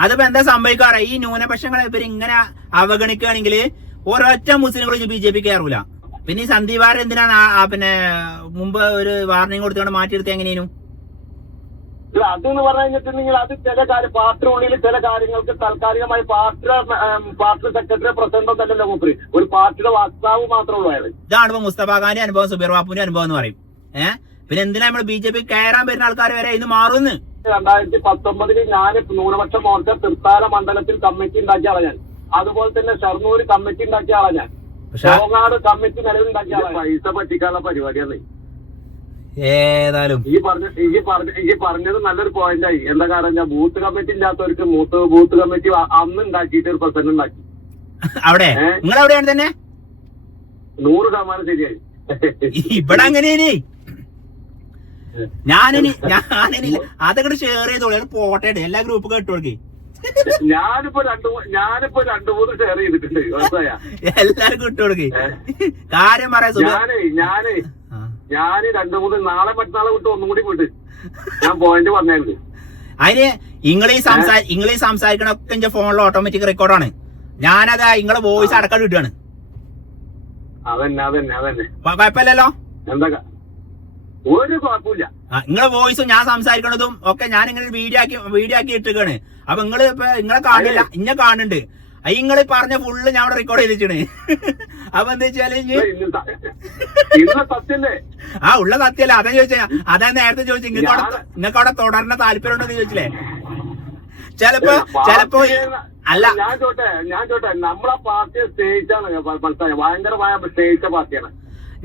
അതിപ്പോ എന്താ സംഭവിക്കാറ്? ഈ ന്യൂനപക്ഷങ്ങളെ ഇവർ ഇങ്ങനെ അവഗണിക്കുകയാണെങ്കിൽ ഒരൊറ്റ മുസ്ലിങ്ങളും ബി ജെ പി കയറൂല പിന്നെ ഈ സന്ദീപ് ആർ എന്തിനാണ് പിന്നെ മുമ്പ് ഒരു വാർണിംഗ് കൊടുത്തുകൊണ്ട് മാറ്റിയെടുത്ത് എങ്ങനെയും അതെന്ന് പറഞ്ഞു കഴിഞ്ഞിട്ടുണ്ടെങ്കിൽ അത് ചില കാര്യം പാർട്ടിയുള്ളിൽ ചില കാര്യങ്ങൾക്ക് താൽക്കാലികമായി പാർട്ടിയുടെ ഉം, പാർട്ടി സെക്രട്ടറി പ്രസിഡന്റോ തന്നെ മൂപ്പര്. ഒരു പാർട്ടിയുടെ വക്താവ് മാത്രമേ ഉള്ളൂ അയാൾ ഇതാണ് ഇപ്പൊ മുസ്തഫ ഖാന്റെ അനുഭവം സുബീർ ബാപ്പുവിന്റെ അനുഭവം എന്ന് പറയും. ഏഹ് പിന്നെ എന്തിനാ നമ്മൾ ബി ജെ പി കയറാൻ വരുന്ന ആൾക്കാർ വരെ ഇത് മാറുന്നു രണ്ടായിരത്തി പത്തൊമ്പതിൽ ഞാൻ ന്യൂനപക്ഷ മോർച്ച തൃത്താല മണ്ഡലത്തിൽ കമ്മിറ്റി ഉണ്ടാക്കിയ ആളാ ഞാൻ. അതുപോലെ തന്നെ ഷർണൂർ കമ്മിറ്റി ഉണ്ടാക്കിയ ആളാ ഞാൻ. കോങ്ങാട് കമ്മിറ്റി നിലവിലുണ്ടാക്കിയ ആളാ പൈസ പറ്റിക്കാനുള്ള പരിപാടിയാണ്. ഏതായാലും. ഈ പറഞ്ഞ ഈ പറഞ്ഞ ഈ പറഞ്ഞത് നല്ലൊരു പോയിന്റ് ആയി. എന്താ കാരണം? ഞാൻ ബൂത്ത് കമ്മിറ്റി ഇല്ലാത്തവർക്ക് മൂത്ത് ബൂത്ത് കമ്മിറ്റി അന്ന് ഉണ്ടാക്കിയിട്ട് ഒരു പ്രസിഡന്റ് ഉണ്ടാക്കി. അവിടെ? നിങ്ങൾ എവിടെയാണ് തന്നെ? നൂറ് ശതമാനം ശരിയായി. ഇവിടെ അങ്ങനെയാണ് ഞാനിനി ഞാനിനി അതൊക്കെ ഷെയർ ചെയ്തോളൂ. പോട്ടെ എല്ലാ ഗ്രൂപ്പ് ഇട്ട് കൊടുക്കേ. ഞാനിപ്പോ രണ്ടു ഞാനിപ്പോ രണ്ടു മൂന്ന് ഷെയർ ചെയ്തിട്ടുണ്ട്. എല്ലാരും എല്ലാവർക്കും ഇട്ട് കൊടുക്കേ. കാര്യം പറയാ ഞാനേ ഞാനേ. ഞാൻ രണ്ടു മൂന്ന് നാളെ മറ്റന്നാളെ വിട്ട് ഒന്നും കൂടി വിട്ട് ഞാൻ പോയിന്റ് പറഞ്ഞായിരുന്നു. അതിന് ഇങ്ങളീ സംസാ ഇംഗ്ലീഷ് സംസാരിക്കണൊക്കെ എന്റെ ഫോണിൽ ഓട്ടോമാറ്റിക് റെക്കോർഡാണ് ഞാനത് ഇങ്ങളെ വോയിസ് അടക്കം ഇടുകയാണ് അതന്നെ അതന്നെ അതന്നെ. കുഴപ്പമില്ലല്ലോ എന്താ ഒരു കുഴപ്പമില്ല. നിങ്ങളെ വോയിസും ഞാൻ സംസാരിക്കണതും ഒക്കെ ഞാൻ ഇങ്ങനെ വീഡിയോ ആക്കി വീഡിയോ ആക്കി ഇട്ടിരിക്കാണ് അപ്പൊ നിങ്ങൾ ഇപ്പൊ നിങ്ങളെ കാണില്ല ഇന്നെ കാണുന്നുണ്ട്. അത് നിങ്ങൾ പറഞ്ഞ ഫുള്ള് ഞാൻ അവിടെ റെക്കോർഡ് ചെയ്തിട്ടാണ് അപ്പൊ എന്താ വെച്ചാൽ ആ ഉള്ള സത്യല്ല. അതാ ചോദിച്ചാ അതാ നേരത്തെ ചോദിച്ചു നിങ്ങൾക്ക് അവിടെ നിങ്ങൾക്ക് അവിടെ തുടരണ താല്പര്യം ഉണ്ടെന്ന് ചോദിച്ചില്ലേ? ചിലപ്പോ ചിലപ്പോ അല്ല. ഞാൻ ചോട്ടെ ഞാൻ ചോട്ടെ നമ്മളെ പാർട്ടിയെ സ്നേഹിച്ചാണ് മനസ്സിലായി ഭയങ്കരമായ സ്നേഹിച്ച പാർട്ടിയാണ്.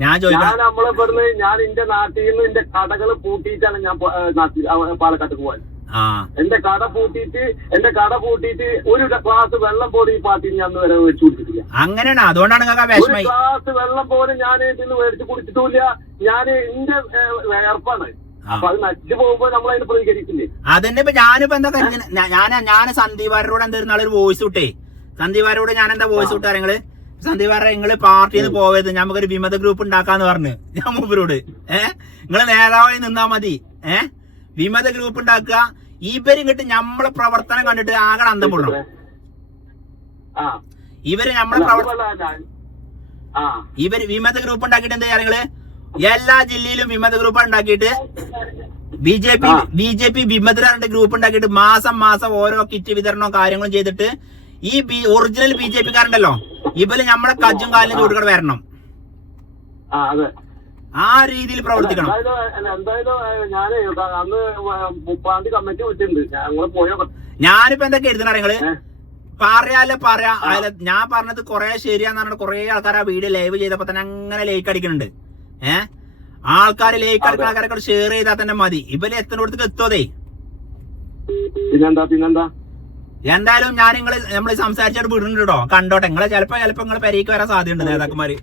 ഞാൻ ഞാൻ നമ്മളെ ഇവിടുന്ന് ഞാൻ എന്റെ നാട്ടിൽ നിന്ന് എന്റെ കടകൾ പൂട്ടിയിട്ടാണ് ഞാൻ നാട്ടിൽ പാലക്കാട്ട് പോവാൻ. എന്റെ കട പൂട്ടിയിട്ട് എന്റെ കട പൂട്ടിയിട്ട് ഒരു ഗ്ലാസ് വെള്ളം പോലും ഈ പാർട്ടിയിൽ ഞാൻ വരെ മേടിച്ചു കുടിച്ചിട്ടില്ല. അങ്ങനെയാണ്. അതുകൊണ്ടാണ് ഒരു ഗ്ലാസ് വെള്ളം പോലും ഞാൻ ഇതിന് മേടിച്ച് കുടിച്ചിട്ടില്ല ഞാൻ എന്റെ വേർപ്പാണ്. അതന്നെ ഇപ്പൊ ഞാനിപ്പോ എന്താ ഞാൻ ഞാൻ സന്ദീപാരോട് എന്തായിരുന്നു ഒരു വോയിസ് വിട്ടേ സന്ദീപാരോട് ഞാൻ എന്താ വോയിസ് വിട്ടാ നിങ്ങൾ? സന്ദീപാറ നിങ്ങൾ പാർട്ടിയിൽ നിന്ന് പോവരുത്. നമുക്കൊരു വിമത ഗ്രൂപ്പ് ഉണ്ടാക്കാന്ന് പറഞ്ഞു. ഞാൻ മൂപ്പരോട്. ഏഹ് നിങ്ങൾ നേതാവായി നിന്നാ മതി. ഏഹ് വിമത ഗ്രൂപ്പ് ഉണ്ടാക്കുക. ഇവരും കിട്ടി നമ്മളെ പ്രവർത്തനം കണ്ടിട്ട് ആകെ അന്തം പൊള്ളു. ഇവർ നമ്മളെ പ്രവർത്തനം ഇവർ വിമത ഗ്രൂപ്പ് ഉണ്ടാക്കിയിട്ട് എന്താ നിങ്ങൾ? എല്ലാ ജില്ലയിലും വിമത ഗ്രൂപ്പ് ഉണ്ടാക്കിയിട്ട് B J P B J P വിമതരാണ്ട് group ഉണ്ടാക്കിയിട്ട് മാസം മാസം ഓരോ കിറ്റ് വിതരണവും കാര്യങ്ങളും ചെയ്തിട്ട് ഈ ബി- ഒറിജിനൽ ബി ജെ പിക്കാരുണ്ടല്ലോ. ഇവർ നമ്മളെ കജ്ജും കാലിനും ചൂടുകൂടെ വരണം. ആ രീതിയിൽ പ്രവർത്തിക്കണം. ഞാനിപ്പോ എന്തൊക്കെ എഴുതണ നിങ്ങൾ? പറയാല്ല പറയാ. ഞാൻ പറഞ്ഞത് കൊറേ ശരിയാന്ന് പറഞ്ഞിട്ട് കൊറേ ആൾക്കാർ ആ വീഡിയോ ലൈവ് ചെയ്തപ്പോ തന്നെ അങ്ങനെ ലൈക്ക് അടിക്കുന്നുണ്ട്. ഏഹ് ആൾക്കാർ ലൈക്ക് അടിക്കുന്ന ആൾക്കാരൊക്കെ ഷെയർ ചെയ്താൽ തന്നെ മതി. ഇവർ എത്തുന്നിടത്തേക്ക് എത്തോതേ പിന്നെന്താ പിന്നെന്താ? എന്തായാലും ഞാൻ നിങ്ങൾ നമ്മൾ സംസാരിച്ചിട്ട് വിടുന്നുണ്ട് കേട്ടോ കണ്ടോട്ടെ. നിങ്ങളെ ചിലപ്പോ ചിലപ്പോ നിങ്ങളെ പെരേക്ക് വരാൻ സാധ്യതയുണ്ട് നേതാക്കന്മാര്?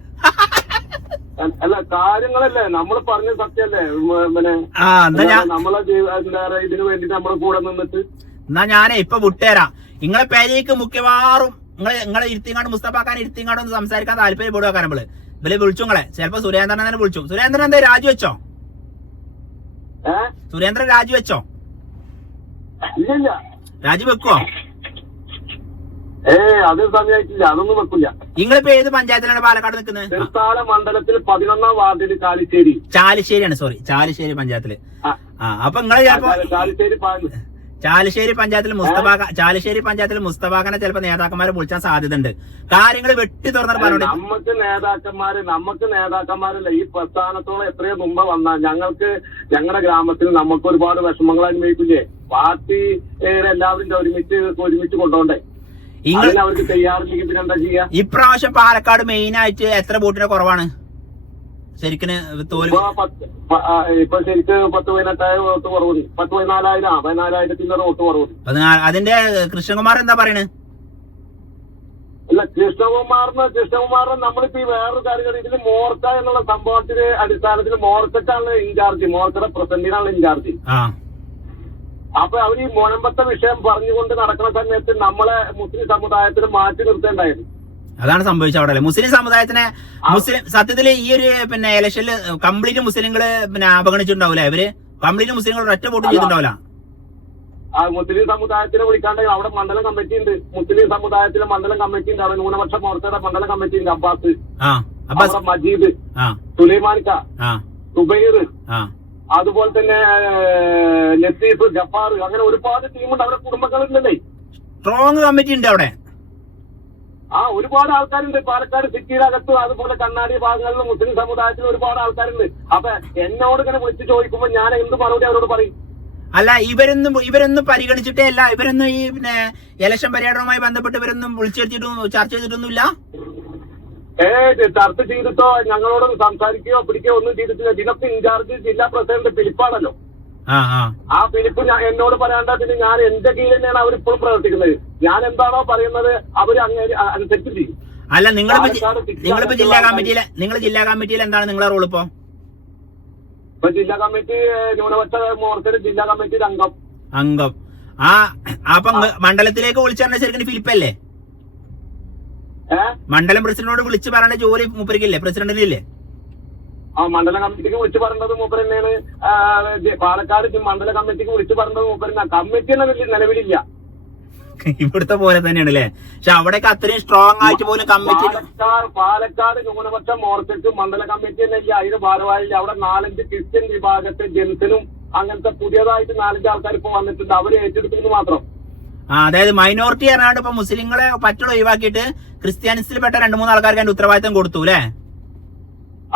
അല്ല- കാര്യങ്ങളല്ലേ? നമ്മൾ പറഞ്ഞ സത്യല്ലേ പിന്നെ നമ്മളെ ഇതിന് വേണ്ടിട്ട് നമ്മളെ കൂടെ നിന്നിട്ട്? എന്നാ ഞാനേ ഇപ്പൊ വിട്ടുതരാം. നിങ്ങളെ പെരേക്ക് മിക്കവാറും നിങ്ങളെ നിങ്ങളെ ഇരുത്തിങ്ങാണ്ട് മുസ്തഫാക്കാൻ ഇരുത്തിങ്ങാണ്ട് ഒന്ന് സംസാരിക്കാൻ താല്പര്യപ്പെടുക നമ്മൾ ഇവർ വിളിച്ചു നിങ്ങളെ ചിലപ്പോ സുരേന്ദ്രൻ തന്നെ വിളിച്ചു. സുരേന്ദ്രൻ എന്താ രാജിവെച്ചോ സുരേന്ദ്രൻ രാജിവെച്ചോ രാജിവെക്കുവോ ഏ അത് സമയമായിട്ടില്ല അതൊന്നും വെക്കില്ല നിങ്ങളിപ്പോ ഏത് പഞ്ചായത്തിലാണ് പാലക്കാട് നിൽക്കുന്നത്? മണ്ഡലത്തിൽ പതിനൊന്നാം വാർഡിൽ കാലിശ്ശേരി ചാലിശ്ശേരിയാണ് സോറി ചാലിശ്ശേരി പഞ്ചായത്തിൽ. ആ, അപ്പൊ നിങ്ങൾ ചിലപ്പോ ചാലിശ്ശേരി പഞ്ചായത്തിൽ മുസ്തഫാ ചാലിശ്ശേരി പഞ്ചായത്തിൽ മുസ്തഫാഖനെ ചിലപ്പോ നേതാക്കന്മാരെ വിളിച്ചാൻ സാധ്യതയുണ്ട്. കാര്യങ്ങൾ വെട്ടി തുറന്നിട്ട് പറഞ്ഞു നമുക്ക് നേതാക്കന്മാര് നമുക്ക് നേതാക്കന്മാരല്ല. ഈ പ്രസ്ഥാനത്തോളം എത്രയോ മുമ്പ് വന്ന ഞങ്ങൾക്ക് ഞങ്ങളുടെ ഗ്രാമത്തിൽ നമുക്ക് ഒരുപാട് വിഷമങ്ങൾ അനുഭവിക്കില്ലേ പാർട്ടി എല്ലാവരും ഒരുമിച്ച് ഒരുമിച്ച് കൊണ്ടുപോണ്ടേ ഇപ്രാവശ്യം പാലക്കാട് മെയിൻ ആയിട്ട് എത്ര ബോട്ടിന്റെ കുറവാണ്? ശരിക്കിന് തോൽ ഇപ്പൊ ശരിക്ക് പത്ത് പതിനെട്ടായിരം വോട്ട് കുറവുണ്ട്. പത്ത് പതിനാലായിരം ആ പതിനാലായിരത്തിന്റെ വോട്ട് കുറവുണ്ട്. പതിനാ- അതിന്റെ കൃഷ്ണകുമാർ എന്താ പറയണേ? അല്ല കൃഷ്ണകുമാറിന് കൃഷ്ണകുമാറിന് നമ്മളിപ്പോ ഈ വേറൊരു കാര്യം ഇതിൽ മോർച്ച എന്നുള്ള സംഭവത്തിന്റെ അടിസ്ഥാനത്തിൽ മോർച്ചക്കാണ് ഇൻചാർജ്. മോർച്ചയുടെ പ്രസിഡന്റിനാണ് ഇൻചാർജ്. അപ്പൊ അവർ ഈ മുനമ്പത്തെ വിഷയം പറഞ്ഞുകൊണ്ട് നടക്കുന്ന സമയത്ത് നമ്മളെ മുസ്ലിം സമുദായത്തിന് മാറ്റി നിർത്തേണ്ടായിരുന്നു. അതാണ് സംഭവിച്ചത് അവിടെ അല്ലേ? മുസ്ലിം സമുദായത്തിനെ മുസ്ലിം സത്യത്തിൽ ഈ ഒരു പിന്നെ ഇലക്ഷനിൽ കംപ്ലീറ്റ് മുസ്ലിങ്ങൾ പിന്നെ അവഗണിച്ചിട്ടുണ്ടാവില്ല ഇവർ കംപ്ലീറ്റ് മുസ്ലിങ്ങൾ ഒറ്റ വോട്ട് ചെയ്തിട്ടുണ്ടാവില്ല? മുസ്ലിം സമുദായത്തിനെ വിളിക്കാണ്ടെങ്കിൽ അവിടെ മണ്ഡലം കമ്മിറ്റി ഉണ്ട്. മുസ്ലിം സമുദായത്തിലെ മണ്ഡലം കമ്മിറ്റി ഉണ്ട്. അവിടെ ന്യൂനപക്ഷ മോർച്ചയുടെ മണ്ഡലം കമ്മിറ്റി ഉണ്ട്. അബ്ബാസ്. ആ അബ്ബാസ്. അവിടെ മജീദ്. സുലൈമാൻ ഖാ സുബൈർ. അതുപോലെ തന്നെ ലത്തീഫ് ജഫാർ അങ്ങനെ ഒരുപാട് ടീമുണ്ട് അവരുടെ കുടുംബങ്ങളുണ്ടല്ലേ സ്ട്രോങ് കമ്മിറ്റി ഉണ്ട് അവിടെ. ആ ഒരുപാട് ആൾക്കാരുണ്ട്. പാലക്കാട് സിറ്റിയിലകത്തും അതുപോലെ കണ്ണാടി ഭാഗങ്ങളിലും മുസ്ലിം സമുദായത്തിൽ ഒരുപാട് ആൾക്കാരുണ്ട്. അപ്പൊ എന്നോട് ഇങ്ങനെ വിളിച്ച് ചോദിക്കുമ്പോൾ ഞാൻ എന്ത് മറുപടി അവരോട് പറയും? അല്ല ഇവരൊന്നും ഇവരൊന്നും പരിഗണിച്ചിട്ടേ അല്ല. ഇവരൊന്നും ഈ പിന്നെ ഇലക്ഷൻ പര്യടനവുമായി ബന്ധപ്പെട്ട് ഇവരൊന്നും വിളിച്ചെടുത്തിട്ടും ചർച്ച ചെയ്തിട്ടൊന്നുമില്ല? ഏ ചർച്ച ചെയ്തിട്ടോ ഞങ്ങളോട് സംസാരിക്കുകയോ പിടിക്കുകയോ ഒന്നും ചെയ്തിട്ടില്ല. ഇതിനൊക്കെ ഇൻചാർജ് ജില്ലാ പ്രസിഡന്റ് ഫിലിപ്പാണല്ലോ. ആ ഫിലിപ്പ് ഞാൻ എന്നോട് പറയാണ്ട പിന്നെ ഞാൻ എന്റെ കീഴിൽ തന്നെയാണ് അവരിപ്പോഴും പ്രവർത്തിക്കുന്നത്. ഞാൻ എന്താണോ പറയുന്നത് അവർ അങ്ങനെ അനുസരിച്ച് ചെയ്യും. അല്ല നിങ്ങൾ നിങ്ങളിപ്പോ ജില്ലാ കമ്മിറ്റിയിൽ നിങ്ങൾ ജില്ലാ കമ്മിറ്റിയിൽ എന്താണ് നിങ്ങളെ റോൾ ഇപ്പോ? ഇപ്പൊ ജില്ലാ കമ്മിറ്റി ന്യൂനപക്ഷ മോർച്ചയുടെ ജില്ലാ കമ്മിറ്റിയിൽ അംഗം. അംഗം. ആ അപ്പൊ മണ്ഡലത്തിലേക്ക് വിളിച്ചറിഞ്ഞ ശരിക്കും ഫിലിപ്പല്ലേ? മണ്ഡലം പ്രസിഡന്റിനോട് വിളിച്ചു പറയേണ്ട ജോലി മൂപ്പരിക്കില്ലേ? പ്രസിഡന്റിനില്ലേ? ആ മണ്ഡല കമ്മിറ്റിക്ക് വിളിച്ചു പറഞ്ഞത് മൂപ്പർ തന്നെയാണ് പാലക്കാട് മണ്ഡല കമ്മിറ്റിക്ക് വിളിച്ചു പറഞ്ഞത് മൂപ്പർ കമ്മിറ്റി എന്ന നില- നിലവിലില്ല. ഇവിടുത്തെ പോലെ തന്നെയാണ് അല്ലേ പക്ഷെ അവിടെയൊക്കെ അത്രയും സ്ട്രോങ് ആയിട്ട് പോലും കമ്മിറ്റി പാലക്കാട് ന്യൂനപക്ഷ മോർച്ചയ്ക്ക് മണ്ഡല കമ്മിറ്റി തന്നെ ഇല്ല. അതിന് ഭാരവാഹിയില്ല അവിടെ നാലഞ്ച് ക്രിസ്ത്യൻ വിഭാഗത്തെ ജെൻസിനും അങ്ങനത്തെ പുതിയതായിട്ട് നാലഞ്ച് ആൾക്കാർ ഇപ്പൊ വന്നിട്ടുണ്ട്. അവർ ഏറ്റെടുത്തു മാത്രം. ആ അതായത് മൈനോറിറ്റി പറഞ്ഞാണ്ട് ഇപ്പൊ മുസ്ലിങ്ങളെ പറ്റുള്ള ഒഴിവാക്കിയിട്ട് ക്രിസ്ത്യാനിസിൽ പെട്ട രണ്ട് മൂന്ന് ആൾക്കാർക്ക് അതിന്റെ ഉത്തരവാദിത്തം കൊടുത്തു അല്ലേ?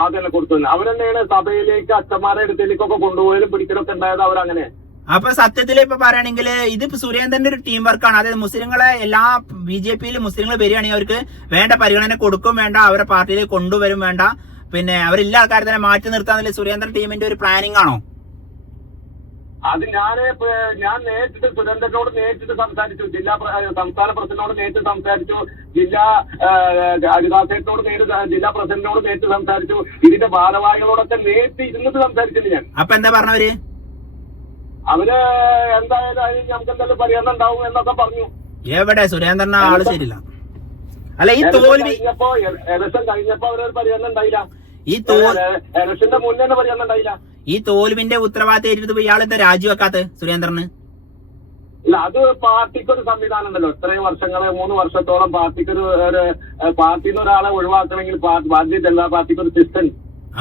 അതന്നെ കൊടുത്തു അവരെന്നെയാണ് സഭയിലേക്ക് അച്ഛന്മാരെ അടുത്തേക്കൊക്കെ കൊണ്ടുപോയാലും പിടിക്കലൊക്കെ ഉണ്ടായത് അവരങ്ങനെ. അപ്പൊ സത്യത്തിൽ ഇപ്പൊ പറയുകയാണെങ്കിൽ ഇത് സുരേന്ദ്രന്റെ ഒരു ടീം വർക്കാണ് അതായത് മുസ്ലിങ്ങളെ എല്ലാ ബി ജെ പിയിൽ മുസ്ലിങ്ങൾ വരികയാണെങ്കിൽ അവർക്ക് വേണ്ട പരിഗണന കൊടുക്കും വേണ്ട അവരെ പാർട്ടിയിലേക്ക് കൊണ്ടുവരും വേണ്ട. പിന്നെ അവരെല്ലാ ആൾക്കാരെ തന്നെ മാറ്റി നിർത്താന്നില്ല സുരേന്ദ്രൻ ടീമിന്റെ ഒരു പ്ലാനിങ് ആണോ? അത് ഞാൻ ഞാൻ നേരിട്ട് സുരേന്ദ്രനോട് നേരിട്ട് സംസാരിച്ചു ജില്ലാ സംസ്ഥാന പ്രസിഡന്റിനോട് നേരിട്ട് സംസാരിച്ചു ജില്ലാ ഹരിദാസേട്ടനോട് നേരിട്ട് ജില്ലാ പ്രസിഡന്റിനോട് നേരിട്ട് സംസാരിച്ചു ഇതിന്റെ ഭാരവാഹികളോടൊക്കെ നേരിട്ട് ഇരുന്നിട്ട് സംസാരിച്ചില്ല ഞാൻ. അപ്പൊ എന്താ പറഞ്ഞവര്? അവർ എന്തായാലും അതിന് നമുക്ക് എന്തായാലും പരിഗണന ഉണ്ടാവും എന്നൊക്കെ പറഞ്ഞു. എവിടെ? സുരേന്ദ്രൻ ആൾ ശരിയില്ല. അല്ല ഈ തോൽവി കഴിഞ്ഞപ്പോ ഇലക്ഷൻ കഴിഞ്ഞപ്പോ അവരൊരു പരിഗണന ഉണ്ടായില്ല. ഈ തോൽ ഈ തോൽവിന്റെ ഉത്തരവാദിത്തം ഏറ്റെടുത്ത് ഇയാൾ എന്താ രാജിവെക്കാത്ത സുരേന്ദ്രന്? ഇല്ല അത് പാർട്ടിക്ക് ഒരു സംവിധാനം ഉണ്ടല്ലോ. ഇത്രയും വർഷങ്ങൾ മൂന്ന് വർഷത്തോളം പാർട്ടിക്ക് ഒരു ഒരു, പാർട്ടിയിൽ നിന്ന് ഒരാളെ ഒഴിവാക്കണമെങ്കിൽ ജനതാ പാർട്ടിക്ക് ഒരു സിസ്റ്റം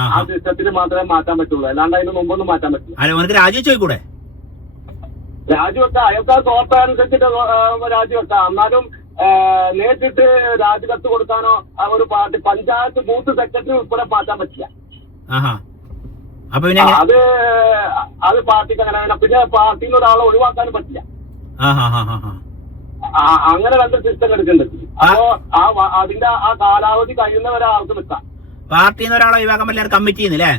ആ. സിസ്റ്റത്തിന് മാത്രമേ മാറ്റാൻ പറ്റുള്ളൂ. അല്ലാണ്ട് അതിന് മുമ്പൊന്നും മാറ്റാൻ പറ്റില്ല. അല്ല ഓനക്ക് രാജിവെച്ച് പോയിക്കൂടെ? രാജിവെക്കാം. അയാൾക്ക് തോട്ടം അനുസരിച്ചിട്ട് രാജിവെക്കാം. എന്നാലും നേരിട്ട് രാജികത്ത് കൊടുക്കാനോ ഒരു പാർട്ടി പഞ്ചായത്ത് ബൂത്ത് സെക്രട്ടറി ഉൾപ്പെടെ മാറ്റാൻ പറ്റില്ല. അത് അത് പാർട്ടിക്ക് അങ്ങനെ പിന്നെ പാർട്ടിയിൽ ഒരാളെ ഒഴിവാക്കാനും പറ്റില്ല. അങ്ങനെ രണ്ട് സിസ്റ്റം എടുക്കേണ്ടത് അപ്പോ ആ അതിന്റെ ആ കാലാവധി കഴിയുന്നവരെ ആൾക്ക് നിൽക്കാം. പാർട്ടിയിൽ നിന്ന് ഒരാളെ ഒഴിവാക്കാൻ പറ്റില്ല കമ്മിറ്റിയിൽ നിന്ന്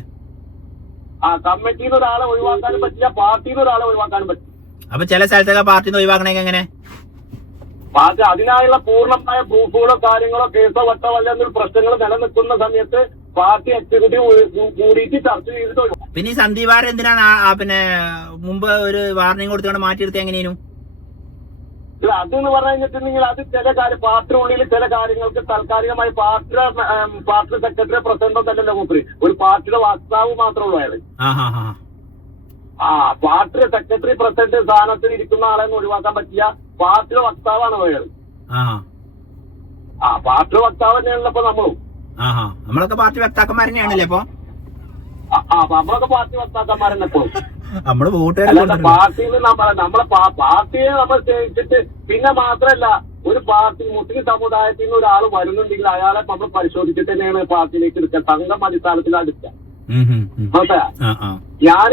ആ കമ്മിറ്റിയിൽ നിന്ന് ഒരാളെ ഒഴിവാക്കാനും പറ്റില്ല പാർട്ടിയിൽ നിന്ന് ഒരാളെ ഒഴിവാക്കാനും പറ്റില്ല. അപ്പൊ ചില സ്ഥലത്തൊക്കെ പാർട്ടിയിൽ നിന്ന് ഒഴിവാക്കണമെങ്കിൽ എങ്ങനെ? പാർട്ടി അതിനായുള്ള പൂർണമായ പ്രൂഫുകളോ കാര്യങ്ങളോ കേസോ വട്ടോ എന്തെങ്കിലും പ്രശ്നങ്ങൾ നിലനിൽക്കുന്ന സമയത്ത് പാർട്ടി എക്സിക്യൂട്ടീവ് കൂടിയിട്ട് ചർച്ച ചെയ്തിട്ടുള്ളൂ. പിന്നെ സന്ദീപാർ എന്തിനാണ് പിന്നെ മുമ്പ് ഒരു വാർണിംഗ് കൊടുത്തുകൊണ്ട് മാറ്റിയെടുത്ത് എങ്ങനെയും ഇല്ല അതെന്ന് പറഞ്ഞു കഴിഞ്ഞിട്ടുണ്ടെങ്കിൽ അത് ചില കാര്യം പാർട്ടി ഉള്ളിൽ ചില കാര്യങ്ങൾക്ക് താൽക്കാലികമായി പാർട്ടിയുടെ പാർട്ടി സെക്രട്ടറി പ്രസിഡന്റോ തന്നെയല്ല മൂപ്പര്. ഒരു പാർട്ടിയുടെ വക്താവ് മാത്രമേ ഉള്ളൂ അയാൾ. ആ ഹാ ഹാ പാർട്ടി സെക്രട്ടറി പ്രസിഡന്റ് സ്ഥാനത്തിൽ ഇരിക്കുന്ന ആളെ ഒഴിവാക്കാൻ പറ്റില്ല. പാർട്ടിയുടെ വക്താവാണ് അയാൾ ആ പാർട്ടിയുടെ വക്താവ് തന്നെയാണല്ലോ ഇപ്പൊ നമ്മളും. നമ്മളൊക്കെ പാർട്ടി വക്താക്കന്മാരെ തന്നെയാണല്ലേ ഇപ്പൊ? നമ്മളൊക്കെ പാർട്ടി വക്താക്കന്മാരെന്നെ എപ്പോഴും നമ്മൾ. പാർട്ടിയിൽ നമ്മളെ പാർട്ടിയെ നമ്മൾ ചേച്ചിട്ട് പിന്നെ മാത്രല്ല ഒരു പാർട്ടി മുസ്ലിം സമുദായത്തിൽ നിന്ന് ഒരാൾ വരുന്നുണ്ടെങ്കിൽ അയാളെ നമ്മൾ പരിശോധിച്ചിട്ട് തന്നെയാണ് പാർട്ടിയിലേക്ക് എടുക്കുക. സംഘം അടിസ്ഥാനത്തിലാണ് എടുക്കുക. ഞാൻ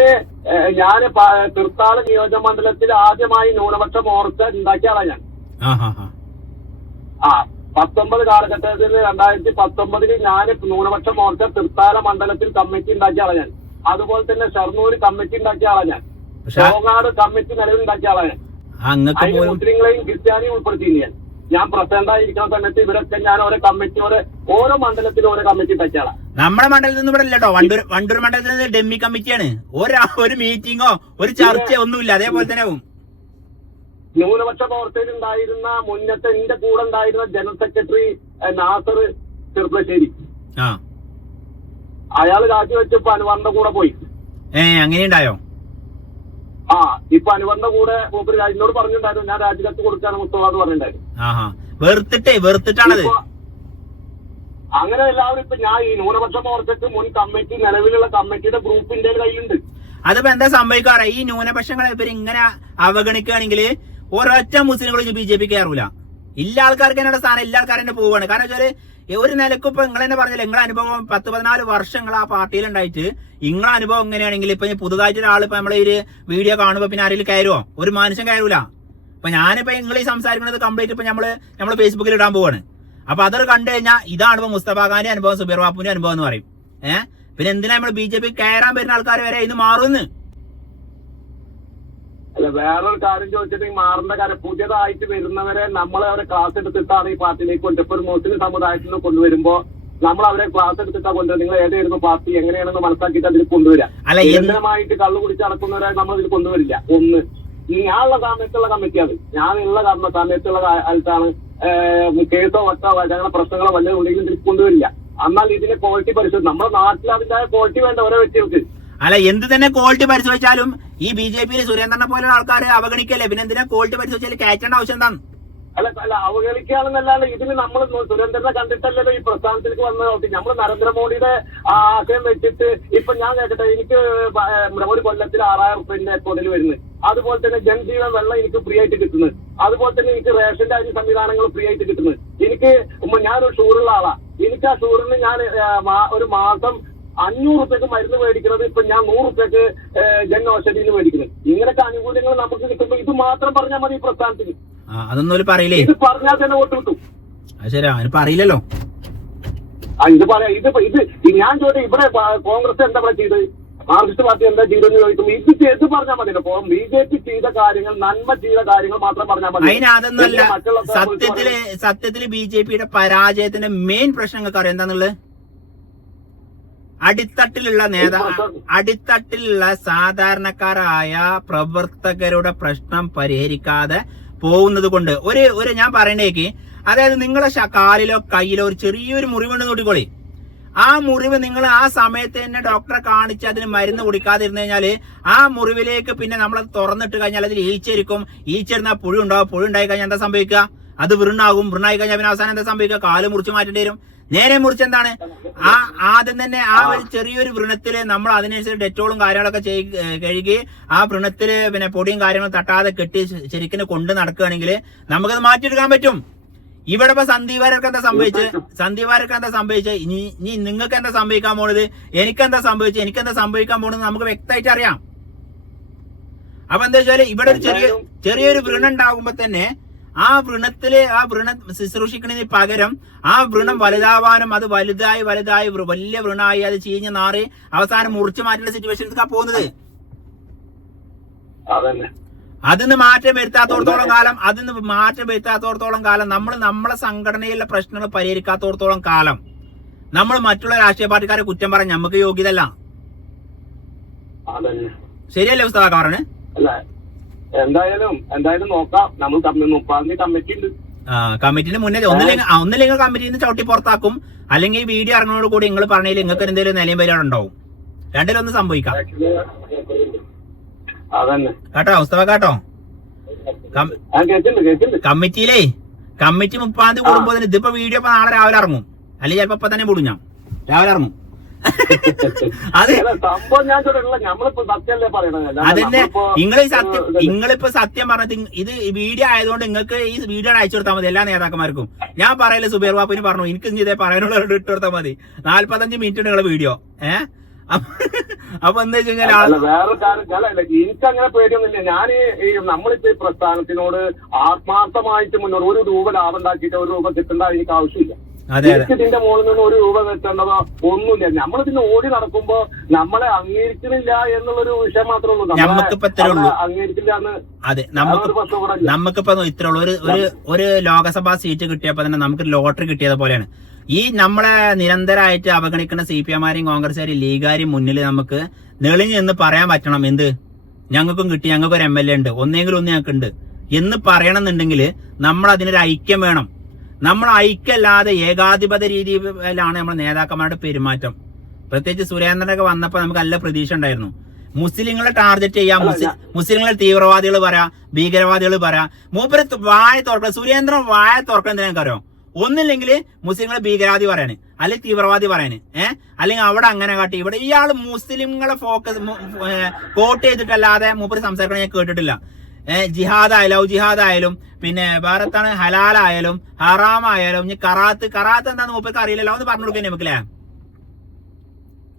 ഞാൻ തൃത്താല നിയോജക മണ്ഡലത്തിൽ ആദ്യമായി ന്യൂനപക്ഷ മോർച്ച ഉണ്ടാക്കിയ ആളാണ് ഞാൻ. ആ പത്തൊമ്പത് കാലഘട്ടത്തിൽ രണ്ടായിരത്തി പത്തൊമ്പതിൽ ഞാൻ ന്യൂനപക്ഷ മോർച്ച തൃത്താല മണ്ഡലത്തിൽ കമ്മിറ്റി ഉണ്ടാക്കിയ ആളാണ് ഞാൻ. അതുപോലെ തന്നെ ഷർണൂർ കമ്മിറ്റി ഉണ്ടാക്കിയ ആളാണ് ഞാൻ. കോങ്ങാട് കമ്മിറ്റി നിലവിൽ ഉണ്ടാക്കിയ ആളാണ് ഞാൻ. പോലും മുസ്ലിങ്ങളെയും ക്രിസ്ത്യാനിയും ഉൾപ്പെടുത്തി ഞാൻ. ഞാൻ പ്രസിഡന്റ് ആയിരിക്കുന്ന സമയത്ത് ഇവരൊക്കെ ഞാൻ ഓരോ കമ്മിറ്റി ഓരോ ഓരോ മണ്ഡലത്തിലും ഓരോ കമ്മിറ്റി ഉണ്ടാക്കിയ ആളാണ് നമ്മുടെ മണ്ഡലത്തിൽ നിന്ന് ഇവിടെ ഇല്ലട്ടോ. വണ്ടൂർ വണ്ടൂർ മണ്ഡലത്തിൽ നിന്ന് ഡെമ്മി കമ്മിറ്റിയാണ്. ഒരു ഒരു മീറ്റിംഗോ ഒരു ചർച്ചയോ ഒന്നുമില്ല. അതേപോലെ തന്നെ ആവും. ന്യൂനപക്ഷ മോർച്ചയിൽ ഉണ്ടായിരുന്ന മുന്നത്തെ എന്റെ കൂടെ ഉണ്ടായിരുന്ന ജനറൽ സെക്രട്ടറി നാസർ ചെറുപ്പശ്ശേരി അയാൾ രാജിവെച്ചപ്പോ അനുവാറിന്റെ കൂടെ പോയി. ഏ അങ്ങനെ ഉണ്ടായോ ആ ഇപ്പൊ അനുവറിന്റെ കൂടെ മൂപ്പര് എന്നോട് പറഞ്ഞിട്ടുണ്ടായിരുന്നു ഞാൻ രാജിക്കത്ത് കൊടുക്കാണ് മുസ്തഫ എന്ന് പറഞ്ഞിട്ടുണ്ടായിരുന്നു. വെറുത്തിട്ടേ വെറുത്തിട്ടാണത്. അങ്ങനെ എല്ലാവരും ഇപ്പൊ ഞാൻ ഈ ന്യൂനപക്ഷ മോർച്ചക്ക് മുൻ കമ്മിറ്റി നിലവിലുള്ള കമ്മിറ്റിയുടെ ഗ്രൂപ്പിന്റെ കയ്യിലുണ്ട്. അതിപ്പോ എന്താ സംഭവിക്കാറ്? ഈ ന്യൂനപക്ഷങ്ങളെ ഇവർ ഇങ്ങനെ അവഗണിക്കുകയാണെങ്കിൽ ഒരൊറ്റ മുസ്ലിങ്ങളും ബി ജെ പി കയറൂല ഇല്ല ആൾക്കാർക്ക് തന്നെ സ്ഥാനം എല്ലാ ആൾക്കാരും തന്നെ പോവാണ്. കാരണം വെച്ചാൽ ഒരു നിലയ്ക്ക് ഇപ്പൊ നിങ്ങൾ തന്നെ പറഞ്ഞില്ല നിങ്ങളെ അനുഭവം പത്ത് പതിനാല് വർഷങ്ങൾ ആ പാർട്ടിയിൽ ഉണ്ടായിട്ട് നിങ്ങളെ അനുഭവം എങ്ങനെയാണെങ്കിൽ ഇപ്പൊ പുതുതായിട്ട് ഒരാൾ ഇപ്പൊ നമ്മളെ ഒരു വീഡിയോ കാണുമ്പോ പിന്നെ ആരെങ്കിലും കയറുമോ ഒരു മനുഷ്യൻ കയറൂല. അപ്പൊ ഞാനിപ്പോ നിങ്ങൾ ഈ സംസാരിക്കുന്നത് കംപ്ലീറ്റ് ഇപ്പൊ നമ്മൾ നമ്മൾ ഫേസ്ബുക്കിൽ ഇടാൻ പോവാണ്. അപ്പൊ അതൊരു കണ്ടു കഴിഞ്ഞാൽ ഇതാണ് ഇപ്പൊ മുസ്തഫ ഖാന്റെ അനുഭവം സുബീർ ബാപ്പുവിന്റെ അനുഭവം എന്ന് പറയും. ഏഹ് പിന്നെ എന്തിനാ നമ്മൾ ബി ജെ പി കയറാൻ വരുന്ന ആൾക്കാർ വരെ ഇന്ന് മാറുന്നു? അല്ല വേറൊരു കാര്യം ചോദിച്ചിട്ട് മാറേണ്ട കാര്യം. പുതിയതായിട്ട് വരുന്നവരെ നമ്മളെ അവരെ ക്ലാസ് എടുത്തിട്ടാണ് ഈ പാർട്ടിയിലേക്ക് കൊണ്ട് ഇപ്പൊ ഒരു മുസ്ലിം സമുദായത്തിൽ നിന്ന് കൊണ്ടുവരുമ്പോ നമ്മൾ അവരെ ക്ലാസ് എടുത്തിട്ടാ കൊണ്ടുവരുന്നത്. നിങ്ങൾ ഏതായിരുന്നു പാർട്ടി? എങ്ങനെയാണെന്ന് മനസ്സിലാക്കിയിട്ട് അതിൽ കൊണ്ടുവരിക നിരന്തരമായിട്ട് കള്ളു കുടിച്ച് നടക്കുന്നവരെ നമ്മൾ ഇതിൽ കൊണ്ടുവരില്ല. ഒന്ന്. ഞാനുള്ള സമയത്തുള്ള കമ്മിറ്റി അത് ഞാനുള്ള സമയത്തുള്ള കാലത്താണ് കേസോ വട്ടോ അങ്ങനെ പ്രശ്നങ്ങളോ വല്ലതും ഉണ്ടെങ്കിലും തിരിച്ചു കൊണ്ടുവരില്ല. എന്നാൽ ഇതിന്റെ ക്വാളിറ്റി പരിശോധന നമ്മുടെ നാട്ടിൽ അതിന്റെ ക്വാളിറ്റി വേണ്ട ഓരോ വ്യക്തികൾക്ക്. അല്ല എന്ത് തന്നെ ക്വാളിറ്റി പരിശോധിച്ചാലും ഈ ബി ജെ പിയിൽ സുരേന്ദ്രനെ പോലുള്ള ആൾക്കാർ അവഗണിക്കല്ലേ? പിന്നെ എന്തിനാ ക്വാളിറ്റി പരിശോധിച്ചാൽ കയറ്റേണ്ട ആവശ്യം എന്താണ്? അല്ല അല്ല അവഗണിക്കുകയാണെന്നല്ലാണ്ട് ഇതിന് നമ്മൾ സുരേന്ദ്രനെ കണ്ടിട്ടല്ലല്ലോ ഈ പ്രസ്ഥാനത്തിലേക്ക് വന്നത്. നമ്മൾ നരേന്ദ്രമോദിയുടെ ആശയം വെച്ചിട്ട് ഇപ്പൊ ഞാൻ കേട്ടെ എനിക്ക് ഒരു കൊല്ലത്തിൽ ആറായിരം റുപ്യന്റെ അക്കൗണ്ടിൽ വരുന്നത്. അതുപോലെ തന്നെ ജനജീവൻ വെള്ളം എനിക്ക് ഫ്രീ ആയിട്ട് കിട്ടുന്നത് അതുപോലെ തന്നെ എനിക്ക് റേഷന്റെ അരി സംവിധാനങ്ങൾ ഫ്രീ ആയിട്ട് കിട്ടുന്നത് എനിക്ക് ഞാൻ ഞാനൊരു ഷൂറുള്ള ആളാ. എനിക്ക് ആ ഷൂറിന് ഞാൻ ഒരു മാസം അഞ്ഞൂറ് റുപ്യക്ക് മരുന്ന് മേടിക്കുന്നത് ഇപ്പൊ ഞാൻ നൂറ് റുപ്യക്ക് ജൻ ഔഷധിയിൽ മേടിക്കുന്നത് ഇങ്ങനത്തെ ആനുകൂല്യങ്ങൾ നമുക്ക് കിട്ടുമ്പോൾ ഇത് മാത്രം പറഞ്ഞാൽ മതി ഈ പ്രസ്ഥാനത്തിന്. അതൊന്നും പറയില്ലേ? ഇത് പറഞ്ഞാൽ തന്നെ വോട്ട് കിട്ടും ശരി പറയില്ലല്ലോ. അറിയില്ലല്ലോ ആ ഇത് പറയാം ഇത് ഇത് ഞാൻ ചോദിച്ചു ഇവിടെ കോൺഗ്രസ് എന്താ ഇവിടെ ചെയ്തത്? മാർക്സിസ്റ്റ് പാർട്ടി എന്താ ചെയ്തെന്ന് ചോദിക്കുമ്പോൾ ഇത് ചെയ്ത് പറഞ്ഞാൽ മതി അപ്പൊ ബി ജെ പി ചെയ്ത കാര്യങ്ങൾ നന്മ ചെയ്ത കാര്യങ്ങൾ മാത്രം പറഞ്ഞാൽ മതി. സത്യത്തിൽ സത്യത്തിൽ ബി ജെ പിയുടെ പരാജയത്തിന്റെ മെയിൻ പ്രശ്നം നിങ്ങൾക്ക് അറിയാം. എന്താന്നുള്ളത്? അടിത്തട്ടിലുള്ള നേതാ അടിത്തട്ടിലുള്ള സാധാരണക്കാരായ പ്രവർത്തകരുടെ പ്രശ്നം പരിഹരിക്കാതെ പോകുന്നത് കൊണ്ട് ഒരു ഒരു ഞാൻ പറയണേക്ക്. അതായത് നിങ്ങളെ കാലിലോ കയ്യിലോ ഒരു ചെറിയൊരു മുറിവുണ്ട് നോട്ടിക്കോളി ആ മുറിവ് നിങ്ങൾ ആ സമയത്ത് തന്നെ ഡോക്ടറെ കാണിച്ച് അതിന് മരുന്ന് കുടിക്കാതിരുന്നു കഴിഞ്ഞാൽ ആ മുറിവിലേക്ക് പിന്നെ നമ്മൾ തുറന്നിട്ട് കഴിഞ്ഞാൽ അതിൽ ഈച്ചരിക്കും ഈച്ചിരുന്ന പുഴു ഉണ്ടാവും. പുഴു ഉണ്ടായി കഴിഞ്ഞാൽ എന്താ സംഭവിക്കുക? അത് വൃണ്ണാകും വൃണ്ണായി കഴിഞ്ഞാൽ പിന്നെ അവസാനം എന്താ സംഭവിക്കുക? കാൽ മുറിച്ച് മാറ്റേണ്ടി വരും. നേരെ മുറിച്ച് എന്താണ്? ആ ആദ്യം തന്നെ ആ ഒരു ചെറിയൊരു വൃണത്തിൽ നമ്മൾ അതിനനുസരിച്ച് ഡെറ്റോളും കാര്യങ്ങളൊക്കെ ചെയ്- കഴുകി ആ വൃണത്തിൽ പിന്നെ പൊടിയും കാര്യങ്ങളും തട്ടാതെ കെട്ടി ശരിക്കും കൊണ്ട് നടക്കുകയാണെങ്കിൽ നമുക്കത് മാറ്റിയെടുക്കാൻ പറ്റും. ഇവിടെ ഇപ്പൊ സന്ദീപാരൊക്കെ എന്താ സംഭവിച്ചത് സന്ദീപാരൊക്കെ എന്താ സംഭവിച്ചത് ഇനി ഇനി നിങ്ങൾക്ക് എന്താ സംഭവിക്കാൻ പോണത്? എനിക്കെന്താ സംഭവിച്ചത് എനിക്കെന്താ സംഭവിക്കാൻ പോണത് നമുക്ക് വ്യക്തമായിട്ട് അറിയാം. അപ്പൊ എന്താ വെച്ചാൽ ഇവിടെ ഒരു ചെറിയ ചെറിയൊരു വൃണം ഉണ്ടാകുമ്പോ തന്നെ ആ വൃണത്തിൽ ആ വൃണ ശുശ്രൂഷിക്കുന്നതിന് പകരം ആ വൃണം വലുതാവാനും അത് വലുതായി വലുതായി വലിയ വൃണായി അത് ചീഞ്ഞ് നാറി അവസാനം മുറിച്ചു മാറ്റുന്ന സിറ്റുവേഷൻസ് പോകുന്നത്. അതന്നെ. അതിന് മാറ്റം വരുത്താത്തോടത്തോളം കാലം അതിന് മാറ്റം വരുത്താത്തോടത്തോളം കാലം നമ്മൾ നമ്മളെ സംഘടനയിലെ പ്രശ്നങ്ങൾ പരിഹരിക്കാത്തോടത്തോളം കാലം നമ്മൾ മറ്റുള്ള രാഷ്ട്രീയ പാർട്ടിക്കാരെ കുറ്റം പറയാൻ നമുക്ക് യോഗ്യതല്ല ശരിയല്ലേ പുസ്തക പറഞ്ഞ് അല്ല എന്തായാലും എന്തായാലും നോക്കാം. നമ്മൾ കമ്മിറ്റി ഉണ്ട്. ആ കമ്മിറ്റിന് മുന്നേ ഒന്നില്ലെങ്കിൽ ഒന്നില്ലെങ്കിൽ കമ്മിറ്റിയിൽ നിന്ന് ചവിട്ടി പുറത്താക്കും. അല്ലെങ്കിൽ ഈ വീഡിയോ ഇറങ്ങുന്നതോട് കൂടി നിങ്ങൾ പറഞ്ഞതിൽ നിങ്ങൾക്ക് എന്തെങ്കിലും നിലയും വരാനുണ്ടാവും രണ്ടിലൊന്ന് സംഭവിക്കാം. അതന്നെ. കേട്ടോ ഉസ്തവ കേട്ടോ? കമ്മിറ്റിയിലേ കമ്മിറ്റി മുപ്പാം തീയതി കൂടുമ്പോ ഇതിപ്പോ വീഡിയോ ഇപ്പൊ നാളെ രാവിലെ ഇറങ്ങും. അല്ലെങ്കിൽ ചിലപ്പോ ഇപ്പൊ തന്നെ വിടും ഞാൻ. രാവിലെ ഇറങ്ങും. അതെ അതന്നെ. നിങ്ങൾ ഈ സത്യം. നിങ്ങളിപ്പോ സത്യം പറഞ്ഞത് ഇത് വീഡിയോ ആയതുകൊണ്ട് നിങ്ങൾക്ക് ഈ വീഡിയോ അയച്ചു കൊടുത്താൽ മതി എല്ലാ നേതാക്കന്മാർക്കും. ഞാൻ പറയല്ലേ സുബേർ ബാബുവിന് പറഞ്ഞു എനിക്ക് ഇതേ പറയാനുള്ള ഇട്ട് കൊടുത്താൽ മതി. നാല്പത്തഞ്ച് മിനിറ്റ് നിങ്ങളെ വീഡിയോ ഏഹ് അപ്പൊ എന്താ വെച്ച് കഴിഞ്ഞാൽ വേറെ കാര്യം എനിക്ക് അങ്ങനെ പേടിയൊന്നുമില്ല. ഞാൻ ഈ നമ്മളിപ്പോ ഈ പ്രസ്ഥാനത്തിനോട് ആത്മാർത്ഥമായിട്ട് മുന്നോട്ട് ഒരു രൂപ ലാഭം ഉണ്ടാക്കിയിട്ട് ഒരു രൂപ കിട്ടേണ്ട എനിക്ക് ആവശ്യമില്ല. ഇതിന്റെ മുകളിൽ നിന്ന് ഒരു രൂപ കിട്ടേണ്ടതോ ഒന്നുമില്ല. നമ്മൾ നമ്മളിതിന് ഓടി നടക്കുമ്പോ നമ്മളെ അംഗീകരിക്കുന്നില്ല എന്നുള്ളൊരു വിഷയം മാത്രമേ ഉള്ളൂ. നമ്മളെ നമുക്കിപ്പോ ഇത്രേ ഉള്ളൂ. അവിടെ അംഗീകരിക്കില്ല എന്ന് അതെ നമുക്ക് നമുക്കിപ്പോ ഇത്രേ ഉള്ളൂ. ഒരു ഒരു ലോകസഭാ സീറ്റ് കിട്ടിയപ്പോ തന്നെ നമുക്ക് ലോട്ടറി കിട്ടിയത് പോലെയാണ്. ഈ നമ്മളെ നിരന്തരമായിട്ട് അവഗണിക്കുന്ന സി പി എമാരെയും കോൺഗ്രസ്സുകാരെയും ലീഗാരെയും മുന്നിൽ നമുക്ക് നെളിഞ്ഞ് എന്ന് പറയാൻ പറ്റണം. എന്ത്? ഞങ്ങൾക്കും കിട്ടി. ഞങ്ങൾക്ക് ഒരു എം എൽ എ ഉണ്ട്. ഒന്നെങ്കിലും ഒന്ന് ഞങ്ങൾക്ക് ഉണ്ട് എന്ന് പറയണമെന്നുണ്ടെങ്കിൽ നമ്മൾ അതിനൊരു ഐക്യം വേണം. നമ്മൾ ഐക്യമല്ലാതെ ഏകാധിപത രീതിയിലാണ് നമ്മുടെ നേതാക്കന്മാരുടെ പെരുമാറ്റം. പ്രത്യേകിച്ച് സുരേന്ദ്രനൊക്കെ വന്നപ്പോൾ നമുക്ക് നല്ല പ്രതീക്ഷ ഉണ്ടായിരുന്നു. മുസ്ലിങ്ങളെ ടാർഗറ്റ് ചെയ്യാം. മുസ്ലിങ്ങളെ തീവ്രവാദികൾ പറയാ ഭീകരവാദികൾ പറയാ മൂപ്പര് വായ തുറക്കണം സുരേന്ദ്രൻ വായ തുറക്കണം എന്തിനാ എനിക്കറിയോ? ഒന്നില്ലെങ്കിൽ മുസ്ലിങ്ങളെ ഭീകരവാദി പറയാന് അല്ലെങ്കിൽ തീവ്രവാദി പറയാന് ഏഹ് അല്ലെങ്കിൽ അവിടെ അങ്ങനെ കാട്ടി. ഇവിടെ ഇയാൾ മുസ്ലിങ്ങളെ ഫോക്കസ് കോട്ട് ചെയ്തിട്ടല്ലാതെ മൂപ്പര് സംസാരിക്കണം ഞാൻ കേട്ടിട്ടില്ല. ഏഹ് ജിഹാദ് ആയാലും ജിഹാദ് ആയാലും പിന്നെ വേറെത്താണ് തന്നെ ആയാലും ഹറാം ആയാലും ഇനി കറാത്ത് കറാത്ത് എന്താന്ന് മൂപ്പർക്ക് അറിയില്ലല്ലോ ഒന്ന് പറഞ്ഞു കൊടുക്കാൻ നമുക്കില്ലേ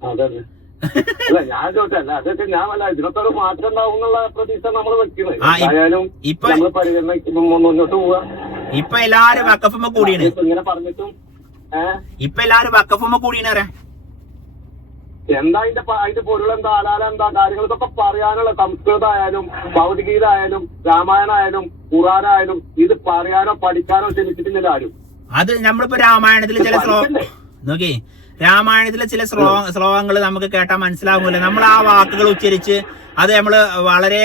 അതെ അതെ. അല്ല ഞാൻ ചോദിച്ചല്ല അതൊക്കെ ഞാൻ അല്ല ഇതിനൊക്കെ മാറ്റം ഉണ്ടാവും എന്നുള്ള പ്രതീക്ഷ നമ്മൾ വെക്കുന്നത് ആയാലും ഇപ്പൊ നമ്മൾ പരിഗണന മുന്നോട്ട് പോവുക. ഇപ്പൊ എല്ലാരും വക്കഫുമ്മ കൂടിയാണ്. ഇപ്പൊ എല്ലാരും വക്കഫുമ്മ കൂടിയാണ് അറിയാം എന്താ അതിന്റെ അതിന്റെ പൊരുൾ എന്താ അലാല എന്താ കാര്യങ്ങളൊക്കെ പറയാനുള്ള സംസ്കൃത ആയാലും ഭൗതികീത ആയാലും രാമായണായാലും ഖുറാനായാലും ഇത് പറയാനോ പഠിക്കാനോ ശ്രമിച്ചിട്ടില്ല ആരും. അത് നമ്മളിപ്പോ രാമായണത്തിലെ ചില ശ്ലോ നോക്കി രാമായണത്തിലെ ചില ശ്ലോ ശ്ലോകങ്ങൾ നമുക്ക് കേട്ടാൽ മനസ്സിലാകൂല നമ്മൾ ആ വാക്കുകൾ ഉച്ചരിച്ച് അത് നമ്മൾ വളരെ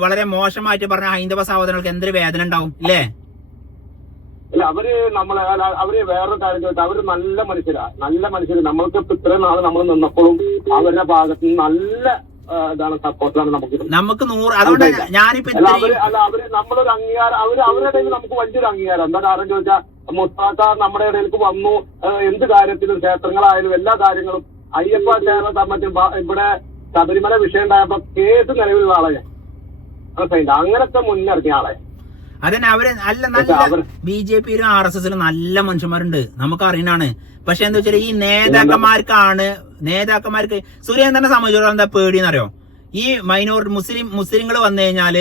വളരെ മോശമായിട്ട് പറഞ്ഞ ഹൈന്ദവ സഹോദരങ്ങൾക്ക് എന്തൊരു വേദന ഉണ്ടാവും ഇല്ലേ? അല്ല അവർ നമ്മളെ അല്ല, അവർ വേറൊരു കാര്യം ചോദിച്ചാൽ അവർ നല്ല മനുഷ്യരാ. നല്ല മനുഷ്യര്. നമ്മൾക്ക് ഇപ്പൊ ഇത്രയും നാൾ നമ്മൾ നിന്നപ്പോഴും അവരുടെ ഭാഗത്ത് നിന്ന് നല്ല ഇതാണ് സപ്പോർട്ടാണ് നമുക്ക് നമുക്ക് നൂറ് അതുകൊണ്ട് ഞാനിപ്പോ അല്ല അവർ അല്ല അവർ നമ്മളൊരു അംഗീകാരം അവർ അവരുടെ ഇടയിൽ നമുക്ക് വലിയൊരു അംഗീകാരം. എന്താ കാരണം ചോദിച്ചാൽ മുസ്താക്ക നമ്മുടെ ഇടയിലേക്ക് വന്നു എന്ത് കാര്യത്തിലും ക്ഷേത്രങ്ങളായാലും എല്ലാ കാര്യങ്ങളും. അയ്യപ്പ ചേർന്ന കമ്മിറ്റി ഇവിടെ ശബരിമല വിഷയം ഉണ്ടായപ്പോ കേസ് നിലവിലുള്ള ആളെ ഞാൻ? മനസ്സിലായില്ല അങ്ങനത്തെ മുന്നിറങ്ങിയ ആളെ അതന്നെ അവർ നല്ല നല്ല ബി ജെ പിയിലും ആർ എസ് എസിലും നല്ല മനുഷ്യന്മാരുണ്ട്. നമുക്ക് അറിയണാണ് പക്ഷെ എന്താ വെച്ചാൽ ഈ നേതാക്കന്മാർക്കാണ് നേതാക്കന്മാർക്ക് സുരേന്ദ്രനെ സംബന്ധിച്ചിടത്തോളം എന്താ പേടിയെന്ന് അറിയോ ഈ മൈനോറിറ്റി മുസ്ലിം മുസ്ലിങ്ങൾ വന്നു കഴിഞ്ഞാൽ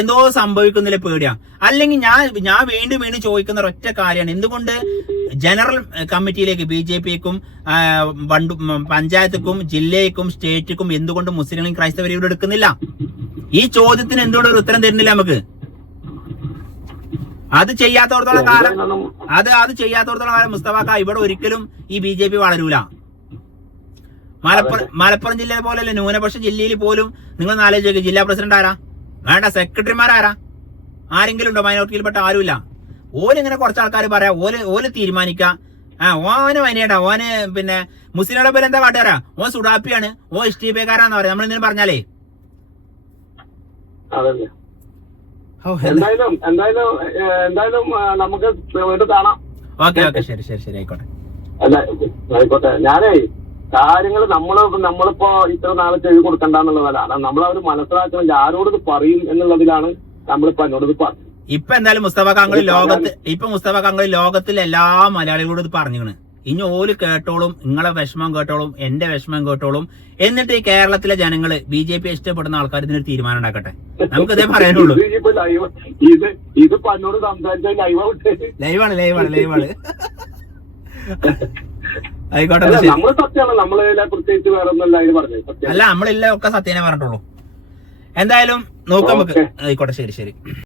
എന്തോ സംഭവിക്കുന്നില്ല പേടിയാ. അല്ലെങ്കിൽ ഞാൻ ഞാൻ വീണ്ടും വീണ്ടും ചോദിക്കുന്ന ഒറ്റ കാര്യമാണ്. എന്തുകൊണ്ട് ജനറൽ കമ്മിറ്റിയിലേക്ക് ബി ജെ പിക്കും പഞ്ചായത്തുക്കും ജില്ലയ്ക്കും സ്റ്റേറ്റിക്കും എന്തുകൊണ്ട് മുസ്ലിങ്ങളും ക്രൈസ്തവരും ഇവിടെ എടുക്കുന്നില്ല? ഈ ചോദ്യത്തിന് എന്തുകൊണ്ട് ഒരു ഉത്തരം തരുന്നില്ല നമുക്ക്? അത് ചെയ്യാത്തോടത്തോളം കാലം. അത് അത് ചെയ്യാത്തോടത്തോളം കാലം മുസ്തഫാക്ക ഇവിടെ ഒരിക്കലും ഈ ബി ജെ പി വളരൂല. മലപ്പുറം മലപ്പുറം ജില്ലയെ പോലെയല്ല ന്യൂനപക്ഷ ജില്ലയിൽ പോലും നിങ്ങൾ നാലോചിക്കുക ജില്ലാ പ്രസിഡന്റ് ആരാ? വേണ്ട സെക്രട്ടറിമാരാരാ ആരെങ്കിലും ഉണ്ടോ? മൈനോറിറ്റിയിൽപ്പെട്ട ആരുമില്ല. ഓലിങ്ങനെ കുറച്ച് ആൾക്കാർ പറയാ ഓൽ ഓൽ തീരുമാനിക്ക. ആ ഓന് വനിയേട്ടാ ഓന് പിന്നെ മുസ്ലിങ്ങളുടെ പേര് എന്താ കാട്ടുകാരാ? ഓൻ സുഡാപ്പിയാണ് ഓ ഇഷ്ടീപേക്കാരാന്ന് പറയാം. നമ്മൾ എന്തിനു പറഞ്ഞാലേ എന്തായാലും എന്തായാലും എന്തായാലും നമുക്ക് വീണ്ടും കാണാം. ഓക്കെ ഓക്കെ ശരി ശരി ശരി ആയിക്കോട്ടെ. അല്ല ആയിക്കോട്ടെ. ഞാനേ കാര്യങ്ങൾ നമ്മൾ നമ്മളിപ്പോ ഇത്ര നാളെ ചെവി കൊടുക്കണ്ടെന്നുള്ളതല്ല. നമ്മളവര് മനസ്സിലാക്കണില്ല ആരോട് ഇത് പറയും എന്നുള്ളതിലാണ് നമ്മളിപ്പോ എന്നോട് ഇത് പറഞ്ഞത്. ഇപ്പൊ എന്തായാലും മുസ്തഫ കാങ്കൾ ലോകത്ത് ഇപ്പൊ മുസ്തഫ കാങ്കൾ ലോകത്തിൽ എല്ലാ മലയാളികളോട് പറഞ്ഞു പറഞ്ഞിക്കണ് ഇനി ഓൽ കേട്ടോളും നിങ്ങളെ വിഷമം കേട്ടോളും എന്റെ വിഷമം കേട്ടോളും. എന്നിട്ട് ഈ കേരളത്തിലെ ജനങ്ങൾ ബി ജെ പി ഇഷ്ടപ്പെടുന്ന ആൾക്കാർ ഇതിനൊരു തീരുമാനം ഉണ്ടാക്കട്ടെ? നമുക്ക് ഇതേ പറയാനുള്ളൂ ലൈവാണ് ലൈവാണ് ലൈവാണ് ആയിക്കോട്ടെ അല്ല നമ്മളില്ല ഒക്കെ സത്യനെ പറഞ്ഞിട്ടുള്ളൂ. എന്തായാലും നോക്കാം നമുക്ക്. ആയിക്കോട്ടെ ശരി ശരി.